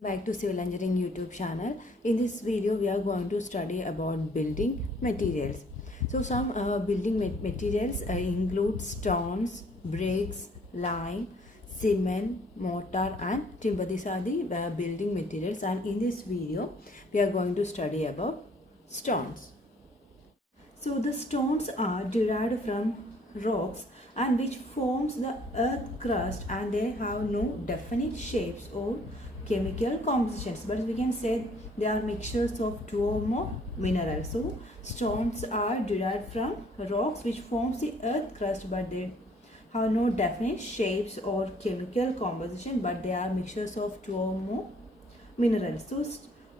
Back to Civil Engineering YouTube channel. In this video we are going to study about building materials. So some building materials include stones, bricks, lime, cement, mortar and timber. These are the building materials, and in this video we are going to study about stones. So the stones are derived from rocks and which forms the earth crust, and they have no definite shapes or chemical compositions, but we can say they are mixtures of two or more minerals. So stones are derived from rocks which forms the earth crust, but they have no definite shapes or chemical composition, but they are mixtures of two or more minerals. So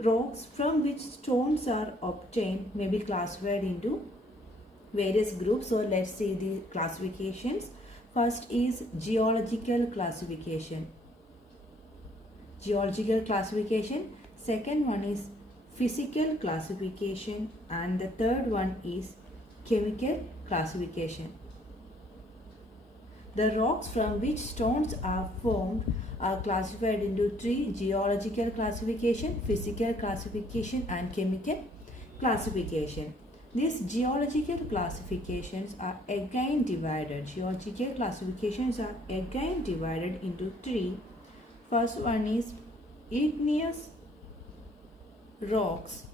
rocks from which stones are obtained may be classified into various groups. So let's see the classifications. First is geological classification. Second one is physical classification, and the third one is chemical classification. The rocks from which stones are formed are classified into three: geological classification, physical classification and chemical classification. These geological classifications are again divided into three. First one is igneous rocks.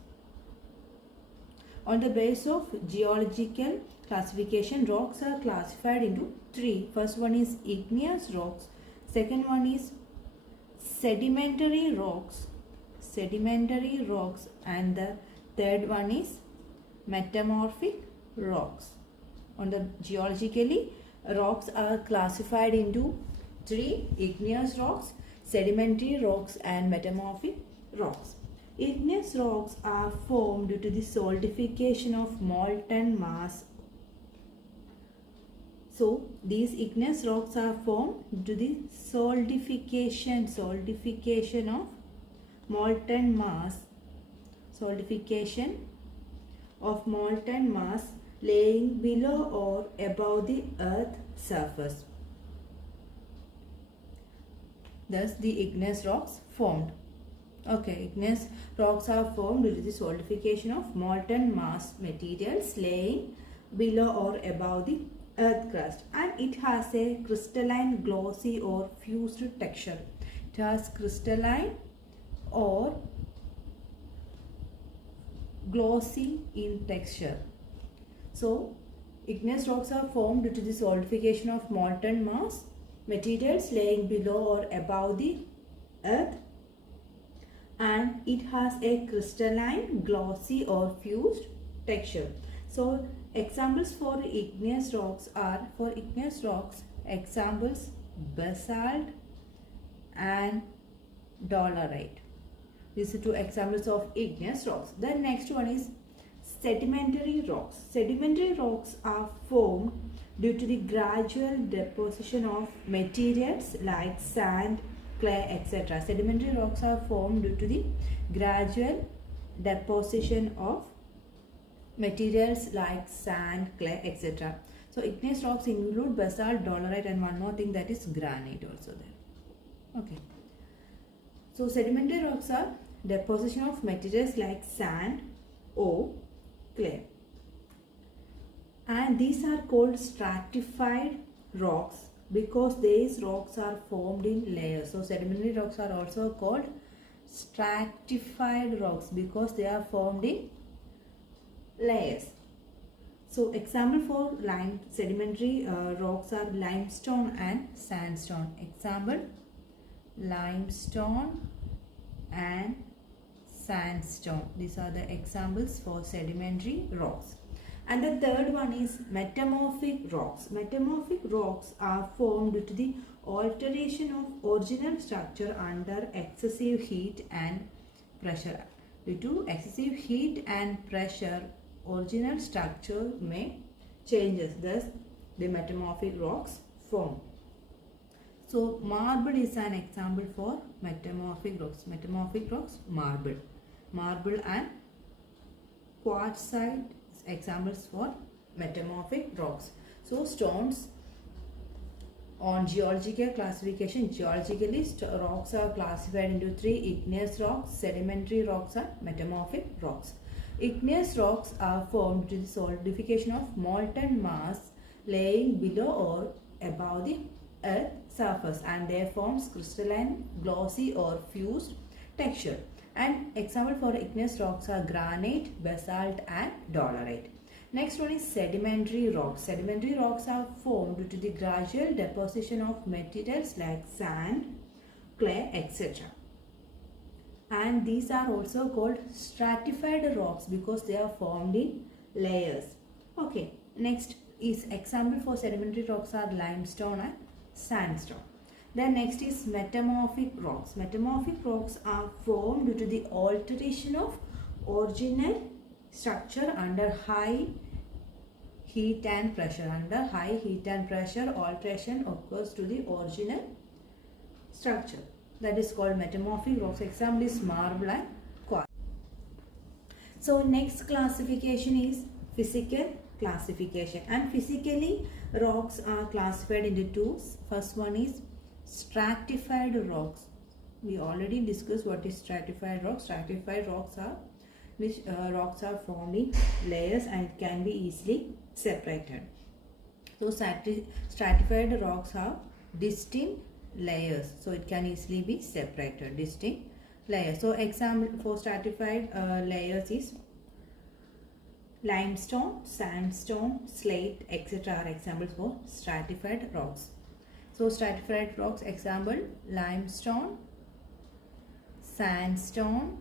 On the basis of geological classification, rocks are classified into three. First one is igneous rocks. Second one is sedimentary rocks. And the third one is metamorphic rocks. On the geologically, rocks are classified into three: igneous rocks, sedimentary rocks and metamorphic rocks. Igneous rocks are formed due to the solidification of molten mass. So these igneous rocks are formed due to the solidification of molten mass. Laying below or above the earth surface. Thus the igneous rocks formed. Igneous rocks are formed due to the solidification of molten mass materials laying below or above the earth crust, and it has a crystalline, glossy or fused texture. It has crystalline or glossy in texture. So igneous rocks are formed due to the solidification of molten mass materials laying below or above the earth, and it has a crystalline, glossy or fused texture. So examples for igneous rocks are, examples basalt and dolerite. These are two examples of igneous rocks. The next one is sedimentary rocks. Sedimentary rocks are formed due to the gradual deposition of materials like sand, clay, etc. Sedimentary rocks are formed due to the gradual deposition of materials like sand, clay, etc. So igneous rocks include basalt, dolerite and one more thing, that is granite also there. So sedimentary rocks are deposition of materials like sand or clay, and these are called stratified rocks because these rocks are formed in layers. So sedimentary rocks are also called stratified rocks because they are formed in layers. So example for sedimentary rocks are limestone and sandstone. Example: limestone and sandstone. These are the examples for sedimentary rocks. And the third one is metamorphic rocks. Metamorphic rocks are formed due to the alteration of original structure under excessive heat and pressure. Due to excessive heat and pressure, original structure may changes. Thus, the metamorphic rocks form. So marble is an example for metamorphic rocks. Marble and quartzite examples for metamorphic rocks. So stones On geological classification, geologically rocks are classified into three: igneous rocks, sedimentary rocks, and metamorphic rocks. Igneous rocks are formed due to the solidification of molten mass laying below or above the earth's surface, and they forms crystalline, glossy or fused texture. And example for igneous rocks are granite, basalt and dolerite. Next one is sedimentary rocks. Sedimentary rocks are formed due to the gradual deposition of materials like sand, clay, etc. And these are also called stratified rocks because they are formed in layers. Okay, next is example for sedimentary rocks are limestone and sandstone. Then next is metamorphic rocks. Metamorphic rocks are formed due to the alteration of original structure under high heat and pressure. Under high heat and pressure, alteration occurs to the original structure. That is called metamorphic rocks. Example is marble and quartz. So next classification is physical classification. And physically, rocks are classified into two. First one is stratified rocks. We already discussed what is stratified rocks. Stratified rocks are which rocks are formed in layers and can be easily separated. So stratified rocks have distinct layers, so it can easily be separated. Distinct layers. So example for stratified layers is limestone, sandstone, slate, etc. are examples for stratified rocks. So stratified rocks example limestone, sandstone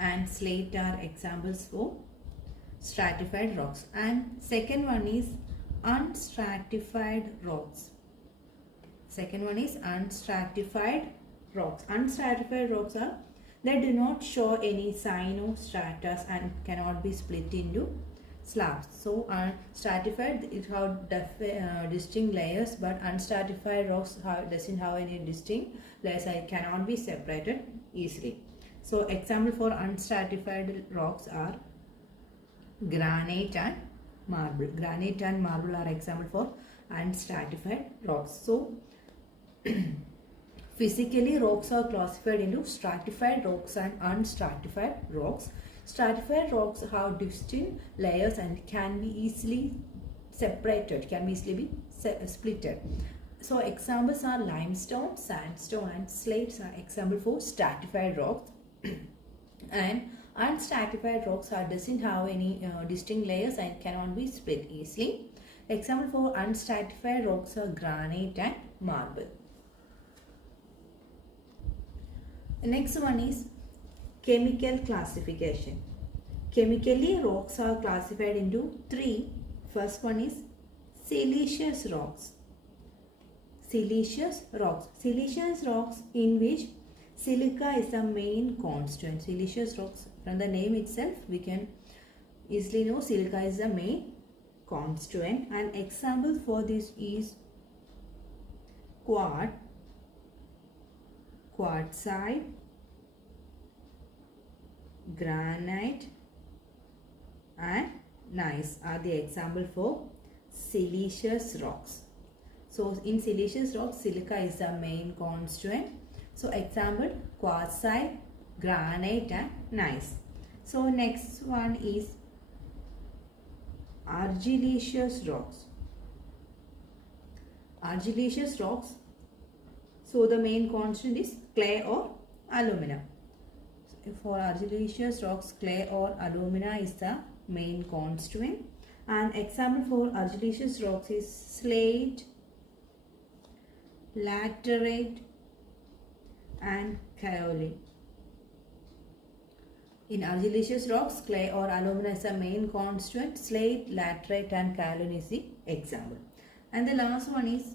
and slate are examples for stratified rocks. And second one is unstratified rocks. Second one is unstratified rocks. Unstratified rocks are they do not show any sign of stratus and cannot be split into slabs. So stratified it have distinct layers, but unstratified rocks doesn't have any distinct layers and it cannot be separated easily. So example for unstratified rocks are granite and marble. Granite and marble are example for unstratified rocks. So physically rocks are classified into stratified rocks and unstratified rocks. Stratified rocks have distinct layers and can be easily separated, can be easily be splitted. So examples are limestone, sandstone and slates are example for stratified rocks. And unstratified rocks doesn't have any distinct layers and cannot be split easily. Example for unstratified rocks are granite and marble. The next one is chemical classification. Chemically, rocks are classified into three. First one is siliceous rocks. Siliceous rocks. Siliceous rocks in which silica is the main constituent. Siliceous rocks, from the name itself we can easily know silica is the main constituent. And example for this is quartz, quartzite, granite and gneiss are the example for siliceous rocks. So in siliceous rocks, silica is the main constituent. So example quartzite, granite and gneiss. So next one is argillaceous rocks. Argillaceous rocks, so the main constituent is clay or alumina. For argillaceous rocks, clay or alumina is the main constituent. And example for argillaceous rocks is slate, laterite and kaolin. In argillaceous rocks, clay or alumina is the main constituent. Slate, laterite and kaolin is the example. And the last one is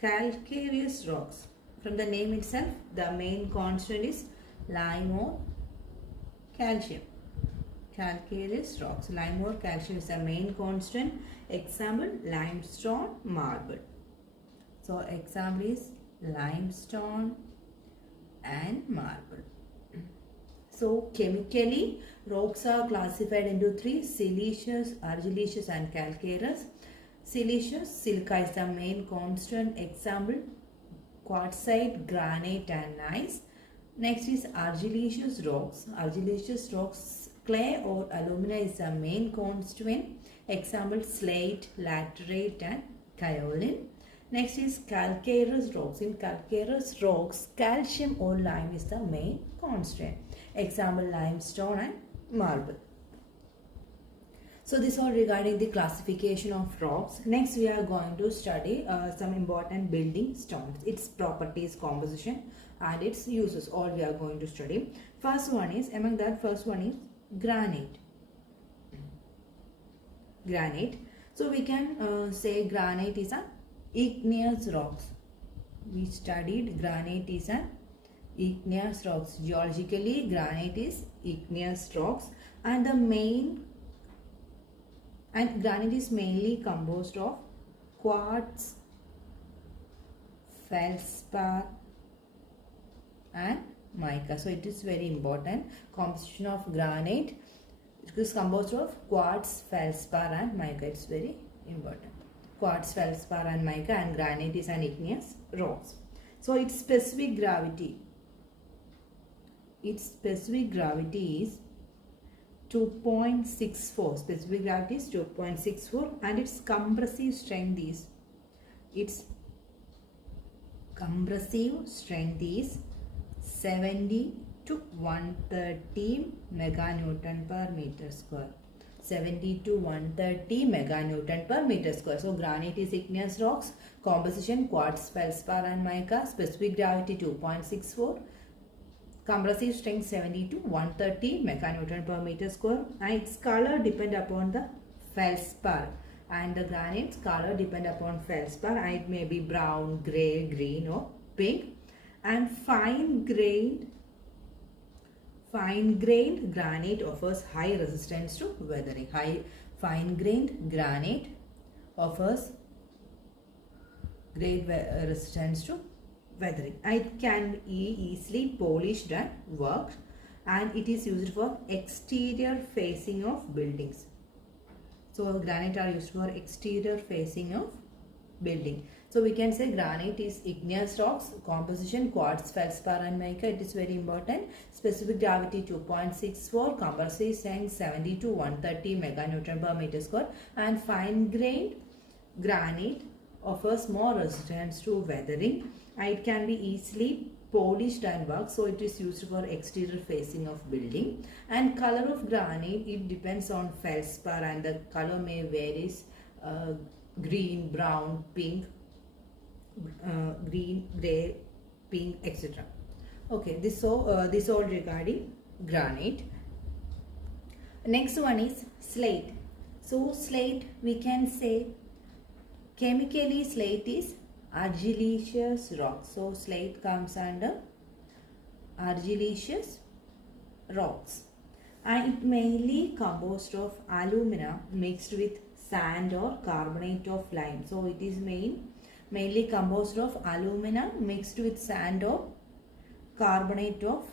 calcareous rocks. From the name itself, the main constituent is lime or calcium. Calcareous rocks. Lime or calcium is the main constituent. Example limestone, marble. So example is limestone and marble. So chemically rocks are classified into three: siliceous, argillaceous and calcareous. Siliceous silica is the main constant. Example, quartzite, granite and gneiss. Next is argillaceous rocks. Argillaceous rocks, clay or alumina is the main constituent. Example, slate, laterite and kaolin. Next is calcareous rocks. In calcareous rocks, calcium or lime is the main constituent. Example, limestone and marble. So this all regarding the classification of rocks. Next we are going to study some important building stones, its properties, composition and its uses. All we are going to study. First one is granite. Granite. So we can say granite is an igneous rocks. We studied granite is an igneous rocks. Geologically, granite is igneous rocks and granite is mainly composed of quartz, feldspar and mica. So it is very important. Composition of granite, it is composed of quartz, feldspar and mica. It's very important. Quartz, feldspar and mica, and granite is an igneous rocks. So its specific gravity is 2.64. Specific gravity is 2.64 and its compressive strength is 70 to 130 meganewton per meter square. 70 to 130 meganewton per meter square. So granite is igneous rocks. Composition quartz, feldspar and mica. Specific gravity 2.64. Compressive strength 70 to 130 meganewton per meter square. And its color depend upon the feldspar. And the granite's color depend upon feldspar. And it may be brown, grey, green or pink. And fine-grained granite offers high resistance to weathering. Fine-grained granite offers great resistance to weathering. It can be easily polished and worked, and it is used for exterior facing of buildings. So granite are used for exterior facing of building. So we can say granite is igneous rocks. Composition quartz, feldspar and mica. It is very important. Specific gravity 2.64. Compressive strength 70 to 130 meganewton per meter square. And fine-grained granite offers more resistance to weathering. It can be easily polished and worked. So it is used for exterior facing of building. And color of granite, it depends on feldspar and the color may vary green, brown, pink, green, grey, pink, etc. Okay, this all regarding granite. Next one is slate. So slate, we can say chemically slate is argillaceous rock. So slate comes under argillaceous rocks, and it mainly composed of alumina mixed with sand or carbonate of lime. So it is mainly composed of alumina mixed with sand or carbonate of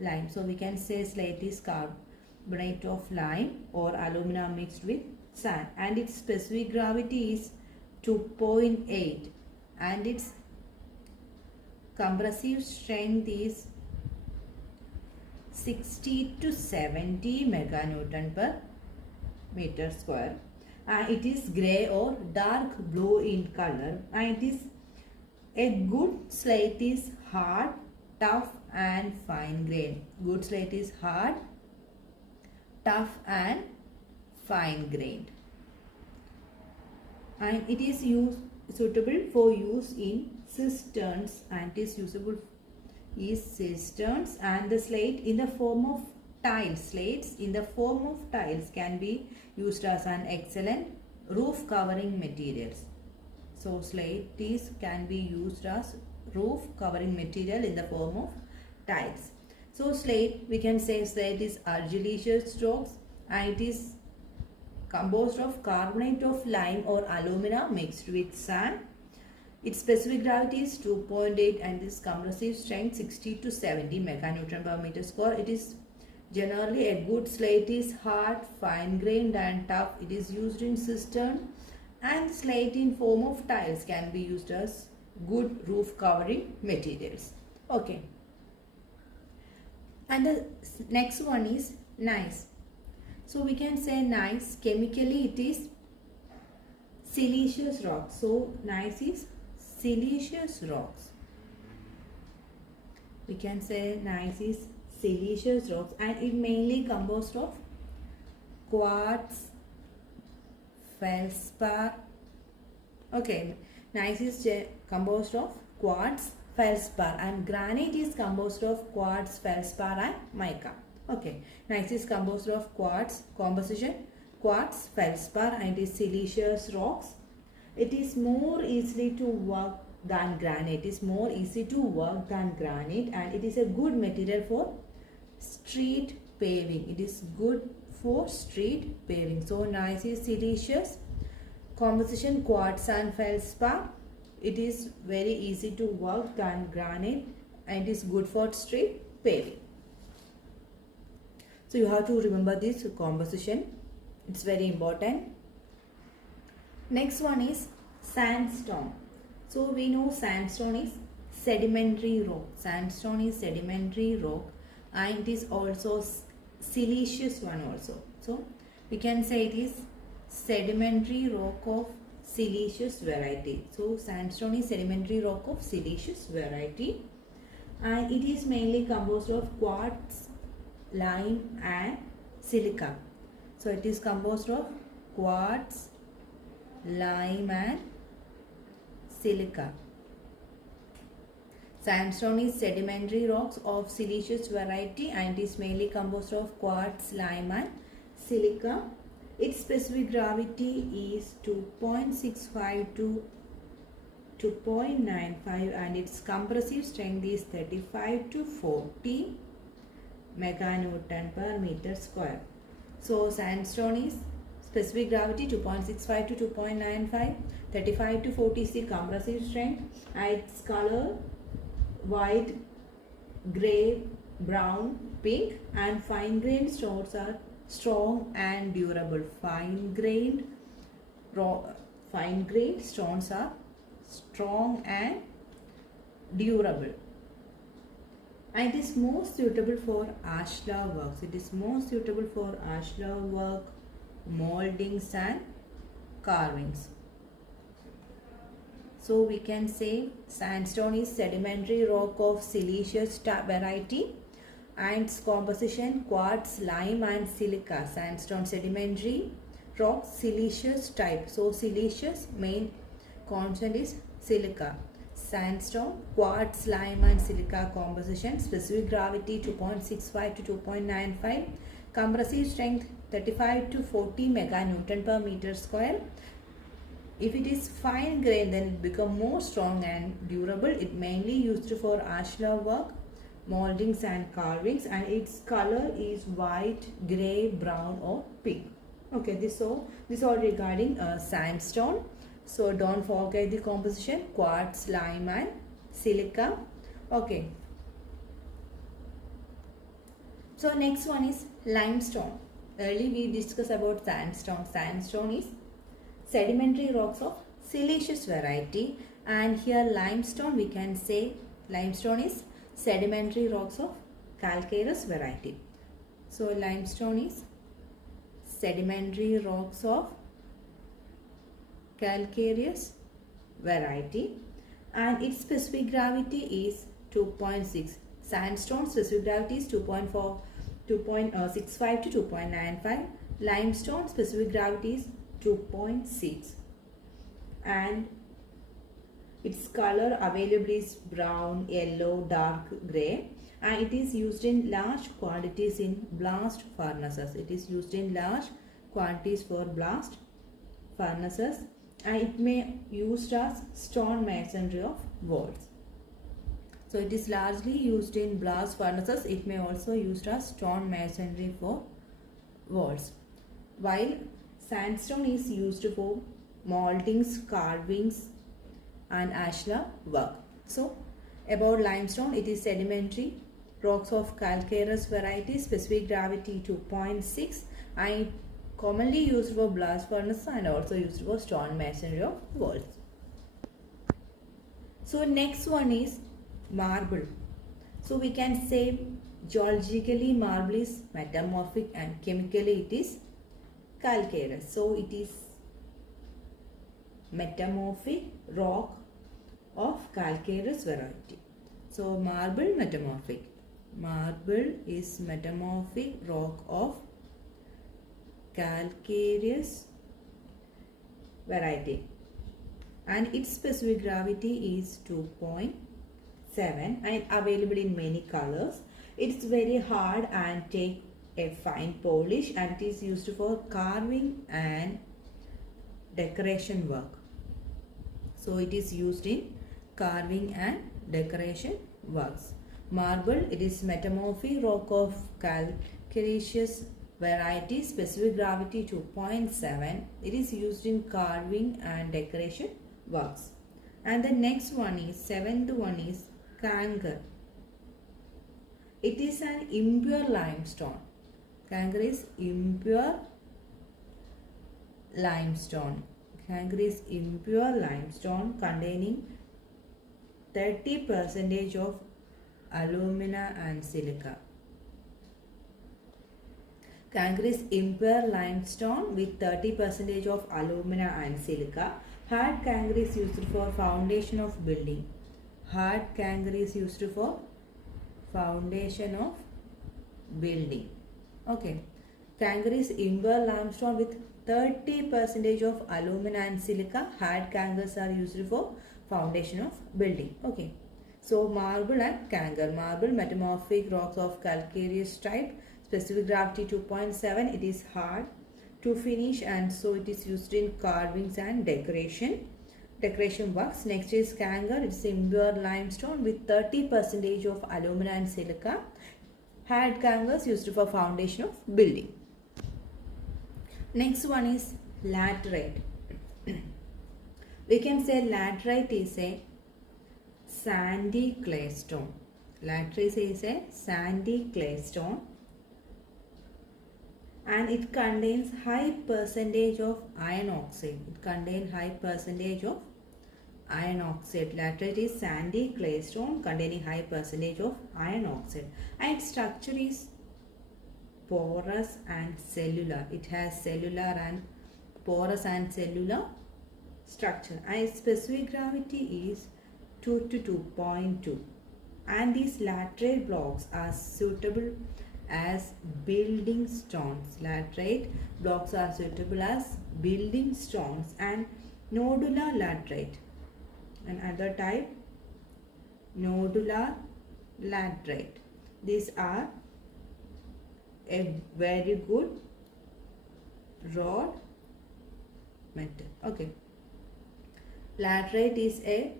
lime. So we can say slate is carbonate of lime or alumina mixed with sand, and its specific gravity is 2.8 and its compressive strength is 60 to 70 meganewton per meter square. It is grey or dark blue in color, and it is a good slate is hard, tough and fine grained. Good slate is hard, tough and fine grained, and it is suitable for use in cisterns, and it is usable is cisterns. And the slate in the form of tiles, slates in the form of tiles can be used as an excellent roof covering materials. So slate can be used as roof covering material in the form of tiles. So slate, we can say slate is argillaceous rocks, and it is composed of carbonate of lime or alumina mixed with sand. Its specific gravity is 2.8 and its compressive strength 60 to 70 meganewton per meter square. It is generally a good slate is hard, fine grained and tough. It is used in cistern And slate in form of tiles can be used as good roof covering materials. Okay. And the next one is gneiss. So we can say gneiss, chemically it is siliceous rock. So gneiss is siliceous rocks. We can say gneiss is siliceous rocks, and it mainly composed of quartz, feldspar. Okay, gneiss is composed of quartz, feldspar, and granite is composed of quartz, feldspar, and mica. Okay, gneiss is composed of quartz, composition quartz, feldspar, and it is siliceous rocks. It is more easily to work than granite. It is more easy to work than granite, and it is a good material for street paving. It is good for street paving. So gneiss is siliceous, composition quartz and feldspar. It is very easy to work than granite, and it is good for street paving. So you have to remember this composition. It's very important. Next one is sandstone. So we know sandstone is sedimentary rock. Sandstone is sedimentary rock, and it is also siliceous one also. So we can say it is sedimentary rock of siliceous variety. So sandstone is sedimentary rock of siliceous variety, and it is mainly composed of quartz, lime, and silica. So it is composed of quartz, lime, and silica. Sandstone is sedimentary rocks of siliceous variety, and it is mainly composed of quartz, lime, and silica. Its specific gravity is 2.65 to 2.95, and its compressive strength is 35 to 40 meganewton per meter square. So sandstone is specific gravity 2.65 to 2.95, 35 to 40 is the compressive strength, and its color white, grey, brown, pink, and fine-grained stones are strong and durable. Fine-grained stones are strong and durable. And it is most suitable for ashlar works. It is most suitable for ashlar work, moldings, and carvings. So we can say sandstone is sedimentary rock of siliceous variety, and its composition quartz, lime, and silica. Sandstone sedimentary rock, siliceous type. So siliceous main constant is silica. Sandstone, quartz, lime, and silica composition. Specific gravity 2.65 to 2.95. Compressive strength 35 to 40 meganewton per meter square. If it is fine grain, then it becomes more strong and durable. It mainly used for ashlar work, moldings, and carvings, and its color is white, grey, brown, or pink. Okay, this all regarding sandstone. So don't forget the composition: quartz, lime, and silica. Okay. So next one is limestone. Earlier we discussed about sandstone. Sandstone is sedimentary rocks of siliceous variety, and here limestone, we can say limestone is sedimentary rocks of calcareous variety. So limestone is sedimentary rocks of calcareous variety, and its specific gravity is 2.6. Sandstone specific gravity is 2.65 to 2.95. Limestone specific gravity is 2.6, and its color available is brown, yellow, dark grey, and it is used in large quantities in blast furnaces. It is used in large quantities for blast furnaces, and it may used as stone masonry of walls. So it is largely used in blast furnaces. It may also used as stone masonry for walls, while sandstone is used for moldings, carvings, and ashlar work. So about limestone, it is sedimentary rocks of calcareous variety, specific gravity 2.6, and commonly used for blast furnace and also used for stone masonry of walls. So next one is marble. So we can say geologically marble is metamorphic and chemically it is calcareous. So it is metamorphic rock of calcareous variety. So marble metamorphic. Marble is metamorphic rock of calcareous variety and its specific gravity is 2.7 and available in many colors. It's very hard and take a fine polish and it is used for carving and decoration work. So it is used in carving and decoration works. Marble, it is metamorphic rock of calcareous variety, specific gravity 2.7. It is used in carving and decoration works. And the next one is, seventh one is Kangar. It is an impure limestone. Kangar is impure limestone. Kangar is impure limestone containing 30% of alumina and silica. Kangar is impure limestone with 30% of alumina and silica. Hard kangar is used for foundation of building. Hard kangar is used for foundation of building. Okay. Kangar is impure limestone with 30% of alumina and silica. Hard kangars are used for foundation of building. Okay. So marble and kangar. Marble metamorphic rocks of calcareous type. Specific gravity 2.7. It is hard to finish and so it is used in carvings and decoration works. Next is kangar. It's impure limestone with 30% of alumina and silica. Hard kangars used for foundation of building. Next one is laterite. We can say laterite is a sandy clay stone. Laterite is a sandy clay stone and it contains high percentage of iron oxide. It contains high percentage of iron oxide. Laterite is sandy clay stone containing high percentage of iron oxide and its structure is porous and cellular. It has cellular and porous and cellular structure and its specific gravity is 2 to 2.2 and these laterite blocks are suitable as building stones. Laterite blocks are suitable as building stones and nodular laterite. Another type, nodular laterite. These are a very good rod metal. Okay. Laterite is a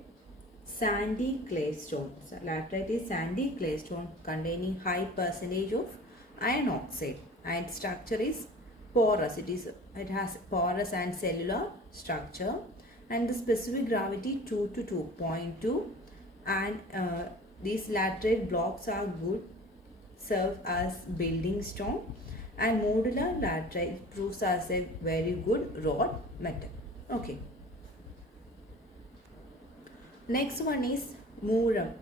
sandy clay stone. So, laterite is sandy clay stone containing high percentage of iron oxide and structure is porous. It has porous and cellular structure and the specific gravity 2 to 2.2 and these laterite blocks are good, serve as building stone and modular laterite proves as a very good rod metal. Okay. Next one is muram.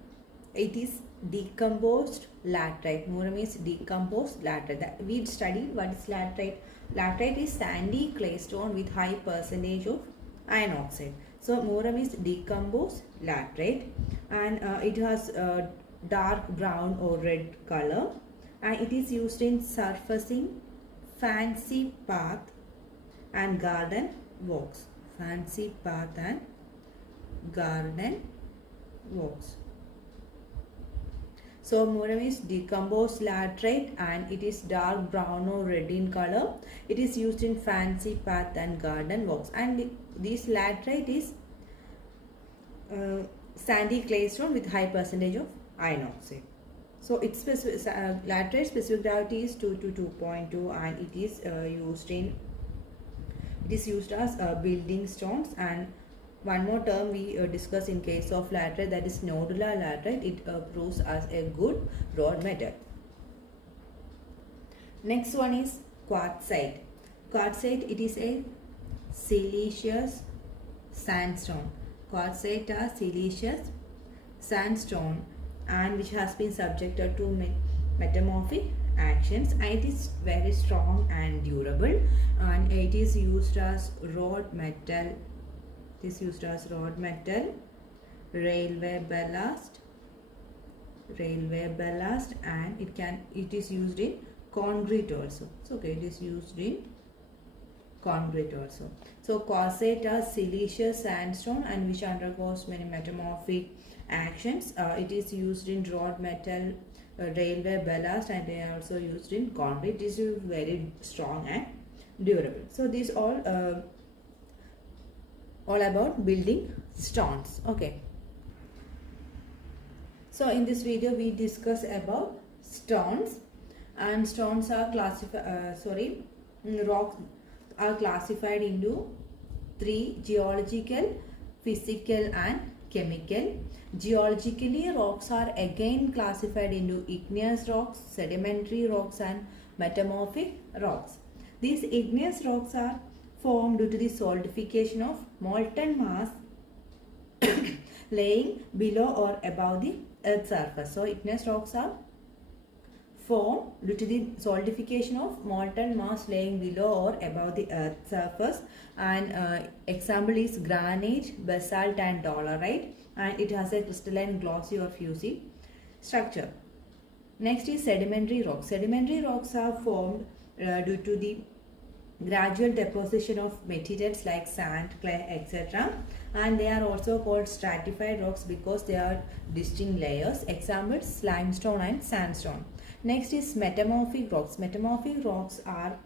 It is decomposed laterite. Muram is decomposed laterite. We studied what is laterite. Laterite is sandy clay stone with high percentage of iron oxide. So muram is decomposed laterite and it has dark brown or red color and it is used in surfacing fancy path and garden walks. Fancy path and garden walks. So muram is decomposed laterite and it is dark brown or red in color. It is used in fancy path and garden walks and this laterite is sandy clay stone with high percentage of iron oxide. So its laterite specific gravity is 2 to 2.2 and it is used as building stones. And one more term we discuss in case of laterite, that is nodular laterite. It proves as a good rod metal. Next one is quartzite. Quartzite, it is a siliceous sandstone. Quartzite are siliceous sandstone and which has been subjected to metamorphic actions, and it is very strong and durable, and it is used as wrought metal. It is used as wrought metal, railway ballast, and it is used in concrete also. So okay, it is used in concrete also. So quartzite are siliceous sandstone and which undergoes many metamorphic actions. It is used in wrought metal, railway ballast, and they are also used in concrete. This is very strong and durable. So these all about building stones. Okay. So in this video we discuss about stones, and stones are rocks are classified into three: geological, physical and chemical. Geologically, rocks are again classified into igneous rocks, sedimentary rocks and metamorphic rocks. These igneous rocks are formed due to the solidification of molten mass laying below or above the earth's surface. So igneous rocks are formed due to the solidification of molten mass laying below or above the earth's surface, and example is granite, basalt and dolerite, and it has a crystalline, glossy or fusy structure. Next is sedimentary rocks. Sedimentary rocks are formed due to the gradual deposition of materials like sand, clay, etc. And they are also called stratified rocks because they are distinct layers. Examples: limestone and sandstone. Next is metamorphic rocks. Metamorphic rocks are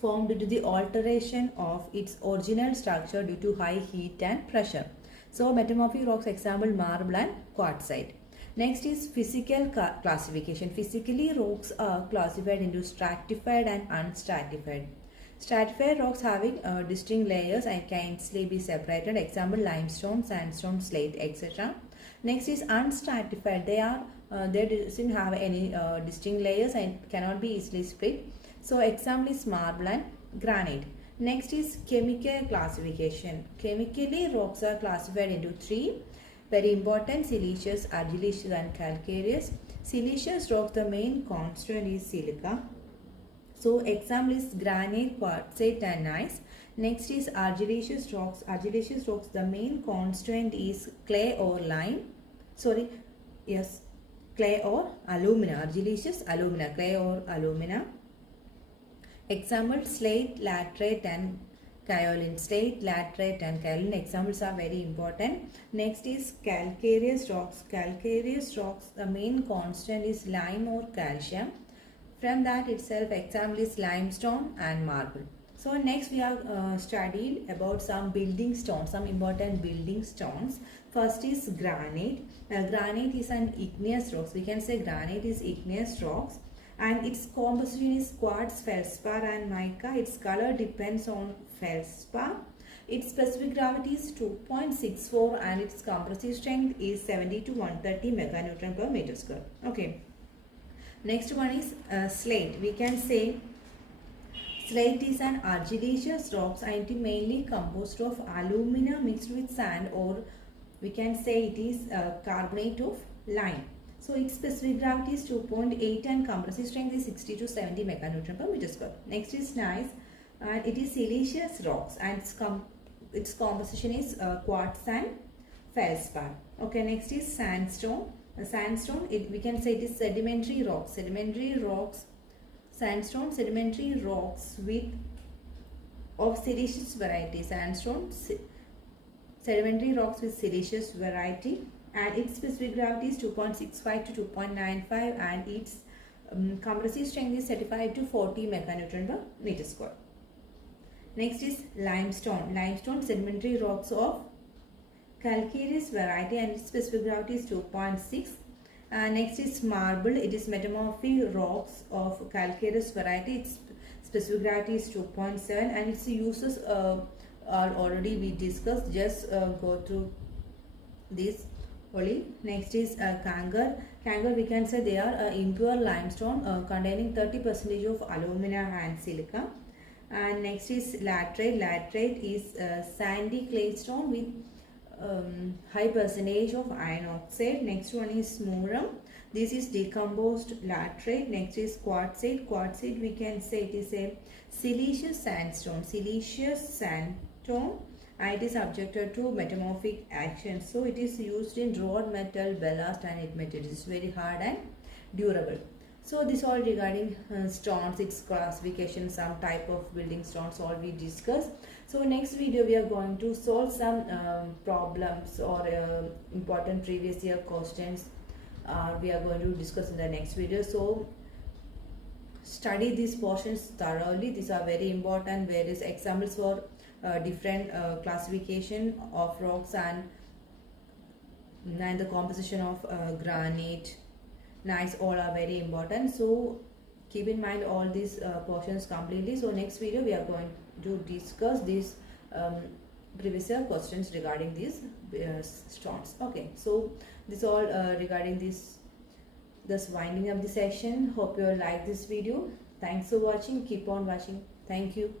formed due to the alteration of its original structure due to high heat and pressure. So metamorphic rocks, example marble and quartzite. Next is physical classification. Physically, rocks are classified into stratified and unstratified. Stratified rocks having distinct layers and can easily be separated. Example: limestone, sandstone, slate, etc. Next is unstratified. They doesn't have any distinct layers and cannot be easily split. So example is marble and granite. Next is chemical classification. Chemically, rocks are classified into three. Very important: siliceous, argillaceous and calcareous. Siliceous rocks, the main constituent is silica. So example is granite, quartzite and gneiss. Next is argillaceous rocks. Argillaceous rocks, the main constituent is clay or lime. Clay or alumina. Argillaceous, alumina, clay or alumina. Example: slate, laterite and kaolin. Slate, laterite and kaolin examples are very important. Next is calcareous rocks. Calcareous rocks, the main constant is lime or calcium. From that itself, example is limestone and marble. So next we have studied about some building stones, some important building stones. First is granite. Granite is an igneous rock. We can say granite is igneous rocks, and its composition is quartz, feldspar and mica. Its color depends on feldspar. Its specific gravity is 2.64 and its compressive strength is 70 to 130 meganewton per meter square. Okay. Next one is slate. We can say slate is an argillaceous rock and it is mainly composed of alumina mixed with sand, or we can say it is carbonate of lime. So its specific gravity is 2.8 and compressive strength is 60 to 70 meganewton per meter square. Next is gneiss. It is siliceous rocks and its composition is quartz and feldspar. Okay, next is sandstone. Sandstone, we can say it is sedimentary rocks. Sandstone, sedimentary rocks of siliceous variety. Sandstone, sedimentary rocks with siliceous variety, and its specific gravity is 2.65 to 2.95 and its compressive strength is 35 to 40 meganewton per meter square. Next is limestone. Limestone, sedimentary rocks of calcareous variety and its specific gravity is 2.6. Next is marble. It is metamorphic rocks of calcareous variety. Its specific gravity is 2.7 and its uses are already we discussed. Just go through this only. Next is kangar. Kangar, we can say they are impure limestone containing 30% of alumina and silica. And next is laterite. Laterite is sandy clay stone with high percentage of iron oxide. Next one is muram. This is decomposed laterite. Next is quartzite. Quartzite, we can say it is a siliceous sandstone. Siliceous sandstone, and it is subjected to metamorphic action. So it is used in wrought metal, ballast and it materials. It is very hard and durable. So this all regarding stones, its classification, some type of building stones, all we discussed. So next video we are going to solve some problems or important previous year questions. We are going to discuss in the next video. So study these portions thoroughly. These are very important. Various examples for different classification of rocks and the composition of granite, nice, all are very important. So keep in mind all these portions completely. So next video we are going to discuss these previous year questions regarding these stones. Okay, so this all regarding this winding up the session. Hope you all like this video. Thanks for watching. Keep on watching. Thank you.